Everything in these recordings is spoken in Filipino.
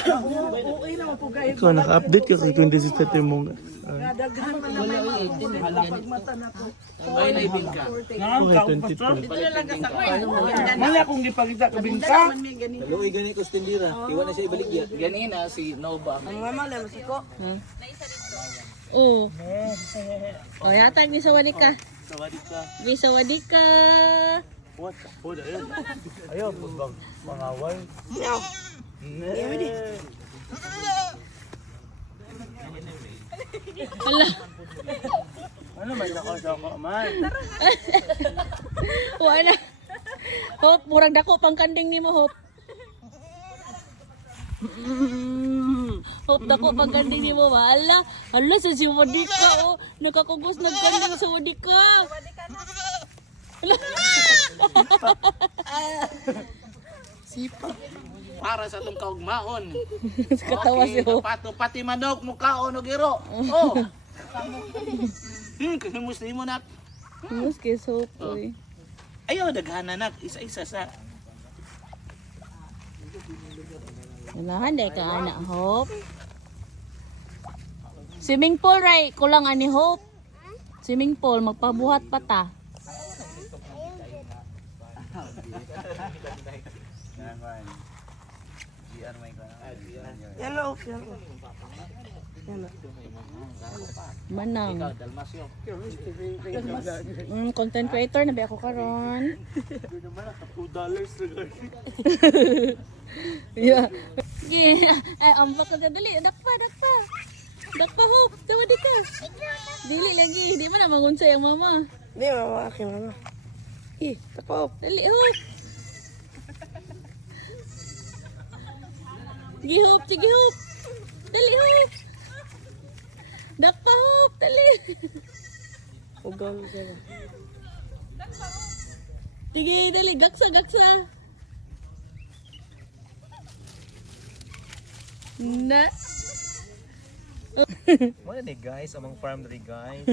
Okay naman po kayo. Ikaw, naka-update ka sa 26 September mo. Nadaghan man na may mga pagmata na po. Ay, din ka. Okay, 22. Mali akong gipakita ka bingka. Luoy gani ko stendira. Iwan na siya ibaligya. Ganina si Nova. Ang mama na masiko. Oo. O, yata, gisawadi ka. Sawadit ka. Gisawadi ka. What? Hold on. Ayaw, mangaway. Meow. Hala. Ano may nakaw man? Wala. Hop, murag dako pang kanding ni mo, Hop. Hop, dako pang kanding ni mo, ba? Hala, sa si Wadika, oh. Nakakugos nagkanding sa Wadika. Hala. Sipa. Para sa itong kaugmaon. Katawa si Hop. Pato, pati manok, mukhaon o giro. Oh. Kasi Muslim mo nak. Mas kay Hop, oy. Ayaw, daghana nak. Isa-isa sa. Unahan, day ka anak, Hop. Swimming pool, right? Kulang ani Hop. Swimming pool, magpabuhat pa ta. Hello. Manang. Dalmasyo. Content creator na ba ako karon? $2 na Yeah. Ay, ambak ka dali. Dakpa. Dakpa, Hop. Tawadi ka. Dili lagi. Di man na mangunsay ang mama. Hindi, mama akin mama. Tapaw. Dali, Hop. Sige, Hop. Dali, Hop. Dakpa, Hop. Dali. Ugaw siya. Sige, dali. Gaksa. Na. Muna ni guys, among farm diri guys.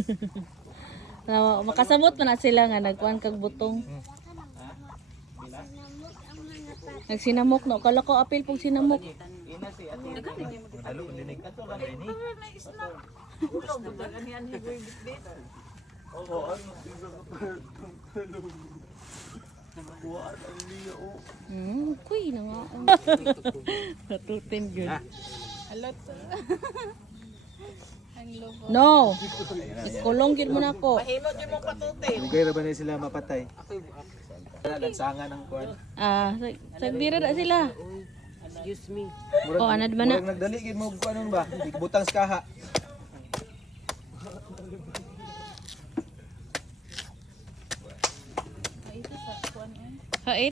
Makasabot pa na sila nga nagkuhan kag butong. Nagsinamok no. Kala ko apil pong sinamok. Ina si ate. Halo dinig ka to lang ini. Kuy na nga. Natutin good. No. Ikulong gid mo na ko. Mahimo din mo patutin. Kaya ra ba na sila mapatay? Lansangan ang kuan. Sagbira na sila. Excuse me. Oh, anad man na. Murag nagdali gid mo kuan ba? Butang sa kaha. Hait.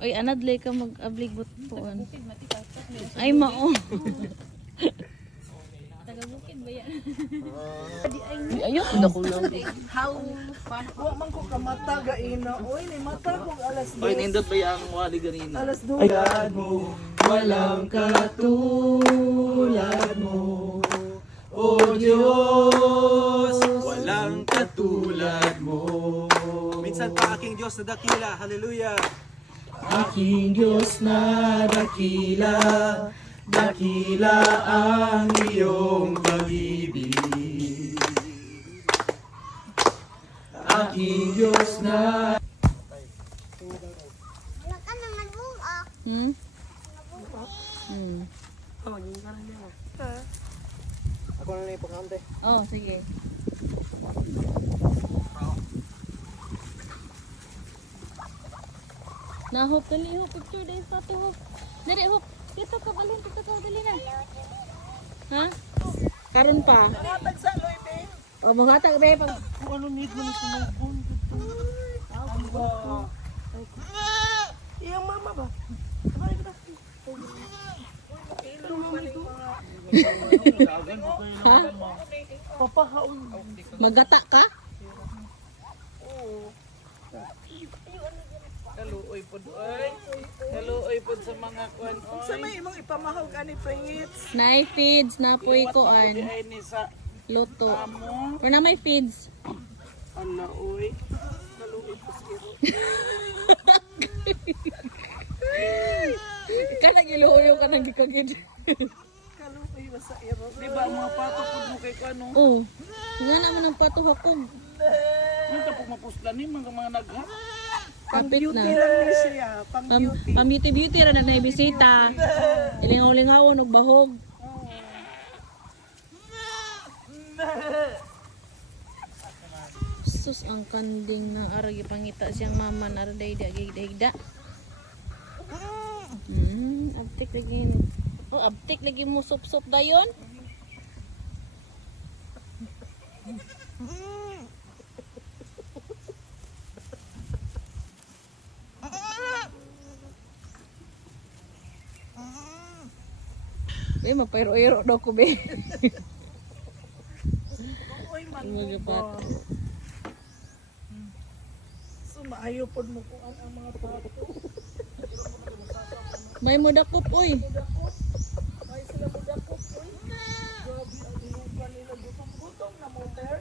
Oy, anad lay ka mag-ablig butuan. Ay mao. Ayo, Wa man ko kamata gaina. Oy, ni mata ko alas 2. Oy, nindot ba yang wali ganina? Alas 2. mo, walang katulad mo. O Diyos, walang katulad mo. Minsan pa aking Diyos na dakila. Hallelujah. Aking Diyos na dakila, dakila ang iyong pag-ibig. Aking Diyos na... Ako na yung pangante. Oh, sige. Na Hop, dali Hop, picture dahil sa ito Hop. Dali Hop, dito ka balon, dito ka, dali na. Ha? Karon pa. Hatag sa loy babe. O, manghatag ba pag... Kung ano need mo ni sumubon. Iyang mama ba? Sabay ka. Ha? Papahaon. Magata ka? Kaluoy pod oy. Kaluoy pod sa mga kwan oy. Sa may imong ipamahog ani pringits. Nay feeds na puy ko an. Ay ni sa Luto. amo. Or na may feeds. Ala oy. Kaluoy pod skiro. Kana giluoyo ka nang gikagid. Kaluoy ba sa iro? Di ba ang mga pato po mo kay ano? Oh. Nga naman ang pato hakog. Yung tapos mapuslan ni mga nagha. Kapit na. Lang ni siya, pang beauty. Pam-beauty ra na naibisita. Ilingaw-lingawon og bahog. Sus ang kanding na aragi pangita siyang mama na day da. Abtik lagi. Oh, abtik lagi mo sup-sup dayon. Be, mapayro-iro daw ko, be. Oy man Mga mo ba? bata. So maayo pod mo kung ang mga pato. May modakop, oy. Ay sila mo dakot oy. Grabe ang lupa nila gutom na mo ter.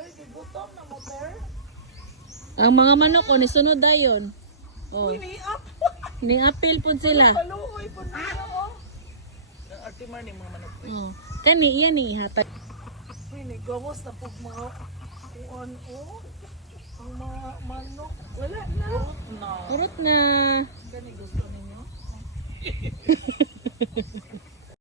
Ay gutom na mo ter. Ang mga manok, oh, nisunod dayon. Oh, Uy ni up. ni-appeal po sila. Paluoy pod nila oh. Ang artimar ni mga manok. Oh. Kani, iyan ni ihatag. Uy ni gawos na pug mga kuan oh. Ang mga manok wala na. Urot na. Gani gusto ninyo?